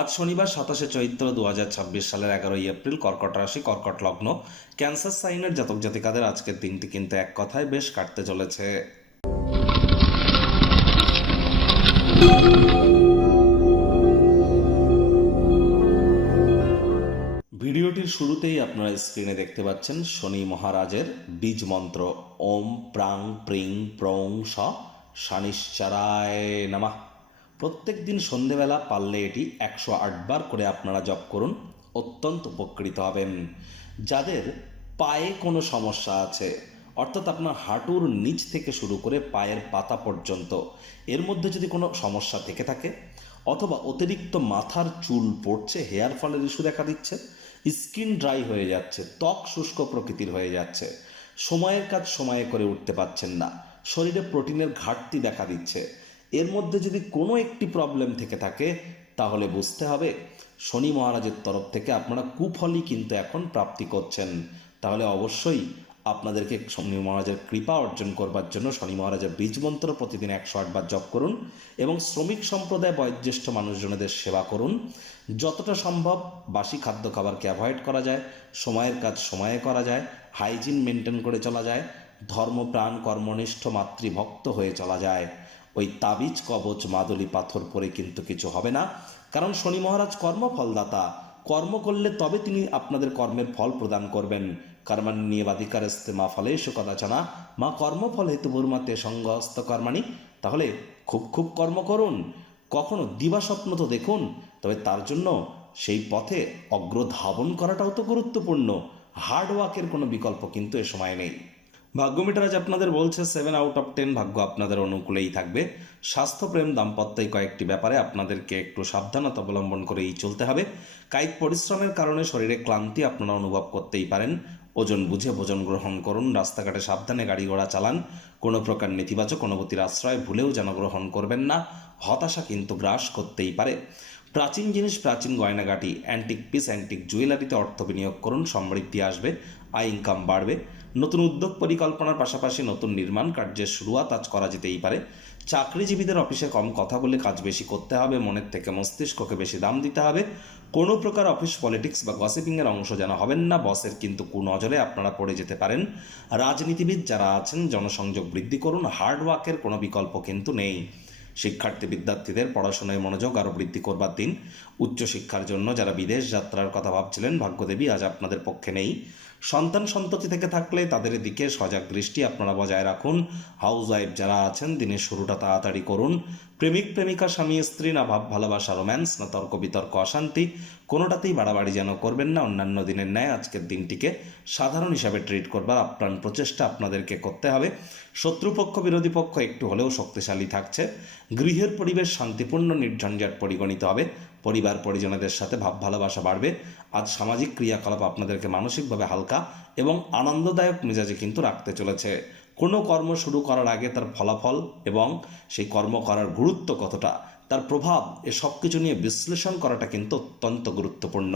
আজ শনিবার 27শে চৈত্র 2026 সালের 11ই এপ্রিল, কর্কট রাশি, কর্কট লগ্ন, ক্যান্সার সাইনের জাতক জাতিকাদের আজকের দিনটি কিন্তু এক কথায় বেশ কাটতে চলেছে। ভিডিওটির শুরুতেই আপনারা স্ক্রিনে দেখতে পাচ্ছেন শনি মহারাজের বীজ মন্ত্র ওম প্রাং প্রিং প্রং স শানিশ্চরায় নমঃ। প্রত্যেক দিন সন্ধেবেলা পারলে এটি 108 বার করে আপনারা জপ করুন, অত্যন্ত উপকৃত হবেন। যাদের পায়ে কোনো সমস্যা আছে, অর্থাৎ আপনার হাঁটুর নিচ থেকে শুরু করে পায়ের পাতা পর্যন্ত এর মধ্যে যদি কোনো সমস্যা থেকে থাকে, অথবা অতিরিক্ত মাথার চুল পড়ছে, হেয়ার ফলের ইস্যু দেখা দিচ্ছে, স্কিন ড্রাই হয়ে যাচ্ছে, ত্বক শুষ্ক প্রকৃতির হয়ে যাচ্ছে, সময়ের কাজ সময়ে করে উঠতে পারছেন না, শরীরে প্রোটিনের ঘাটতি দেখা দিচ্ছে, এর মধ্যে যদি কোনো একটি প্রবলেম থেকে থাকে, তাহলে বুঝতে হবে শনি মহারাজের তরফ থেকে আপনারা কুফলই কিন্তু এখন প্রাপ্তি করছেন। তাহলে অবশ্যই আপনাদেরকে শনি মহারাজের কৃপা অর্জন করবার জন্য শনি মহারাজের বীজ মন্ত্র প্রতিদিন 108 বার জপ করুন এবং শ্রমিক সম্প্রদায় বয়োজ্যেষ্ঠ মানুষজনদের সেবা করুন। যতটা সম্ভব বাসি খাদ্য খাবারকে অ্যাভয়েড করা যায়, সময়ের কাজ সময়ে করা যায়, হাইজিন মেনটেন করে চলা যায়, ধর্মপ্রাণ কর্মনিষ্ঠ মাতৃভক্ত হয়ে চলা যায়। ওই তাবিজ কবচ মাদুলি পাথর পরে কিন্তু কিছু হবে না, কারণ শনি মহারাজ কর্মফলদাতা। কর্ম করলে তবে তিনি আপনাদের কর্মের ফল প্রদান করবেন। কর্মান্যেবাধিকারস্তে মা ফলেষু কদাচন মা কর্মফল হেতুর্মাতে সঙ্গহস্ত কর্মাণি। তাহলে খুব খুব কর্ম করুন, কখনো দিবাস্বপ্ন তো দেখুন, তবে তার জন্য সেই পথে অগ্রধাবন করাটাও তো গুরুত্বপূর্ণ। হার্ডওয়ার্কের কোনো বিকল্প কিন্তু এ সময় নেই। ভাগ্য মিটার আজ আপনাদের বলছে 7 আউট অফ 10 ভাগ্য আপনাদের অনুকূলেই থাকবে। স্বাস্থ্যপ্রেম দাম্পত্য কয়েকটি ব্যাপারে আপনাদেরকে একটু সাবধানতা অবলম্বন করেই চলতে হবে। কায়িক পরিশ্রমের কারণে শরীরে ক্লান্তি আপনারা অনুভব করতেই পারেন। ওজন বুঝে ভোজন গ্রহণ করুন, রাস্তাঘাটে সাবধানে গাড়ি ঘোড়া চালান, কোনো প্রকার নেতিবাচক অনুভূতির আশ্রয় ভুলেও যেন গ্রহণ করবেন না। হতাশা কিন্তু গ্রাস করতেই পারে। প্রাচীন জিনিস, প্রাচীন গয়নাগাটি, অ্যান্টিক পিস, অ্যান্টিক জুয়েলারিতে অর্থ বিনিয়োগ করুন, সমৃদ্ধি আসবে, আয় ইনকাম বাড়বে। নতুন উদ্যোগ পরিকল্পনার পাশাপাশি নতুন নির্মাণ কার্যের শুরুয়াত আজ করা যেতেই পারে। চাকরিজীবীদের অফিসে কম কথা বলে কাজ বেশি করতে হবে, মনের থেকে মস্তিষ্ককে বেশি দাম দিতে হবে। কোনো প্রকার অফিস পলিটিক্স বা গসিপিংয়ের অংশ যেন হবেন না, বসের কিন্তু কুনজরে আপনারা পড়ে যেতে পারেন। রাজনীতিবিদ যারা আছেন জনসংযোগ বৃদ্ধি করুন, হার্ডওয়ার্কের কোনো বিকল্প কিন্তু নেই। শিক্ষার্থী বিদ্যার্থীদের পড়াশোনায় মনোযোগ আরও বৃদ্ধি করবার দিন। উচ্চশিক্ষার জন্য যারা বিদেশ যাত্রার কথা ভাবছিলেন, ভাগ্যদেবী আজ আপনাদের পক্ষে নেই। সন্তান সন্ততি থেকে থাকলে তাদের দিকে সজাগ দৃষ্টি আপনারা বজায় রাখুন। হাউস ওয়াইফ যারা আছেন দিনের শুরুটা তাড়াতাড়ি করুন। প্রেমিক প্রেমিকা স্বামী স্ত্রী না ভাব ভালোবাসা রোম্যান্স না তর্ক বিতর্ক অশান্তি, কোনোটাতেই বাড়াবাড়ি যেন করবেন না। অন্যান্য দিনের ন্যায় আজকের দিনটিকে সাধারণ হিসাবে ট্রিট করবার আপ্রাণ প্রচেষ্টা আপনাদেরকে করতে হবে। শত্রুপক্ষ বিরোধী পক্ষ একটু হলেও শক্তিশালী থাকছে। গৃহের পরিবেশ শান্তিপূর্ণ নির্ঝঞ্ঝাট পরিগণিত হবে। পরিবার পরিজনদের সাথে ভাব ভালোবাসা বাড়বে। আজ সামাজিক ক্রিয়াকলাপ আপনাদেরকে মানসিকভাবে হালকা এবং আনন্দদায়ক মেজাজে কিন্তু রাখতে চলেছে। কোনো কর্ম শুরু করার আগে তার ফলাফল এবং সেই কর্ম করার গুরুত্ব কতটা, তার প্রভাব, এ সব কিছু নিয়ে বিশ্লেষণ করাটা কিন্তু অত্যন্ত গুরুত্বপূর্ণ।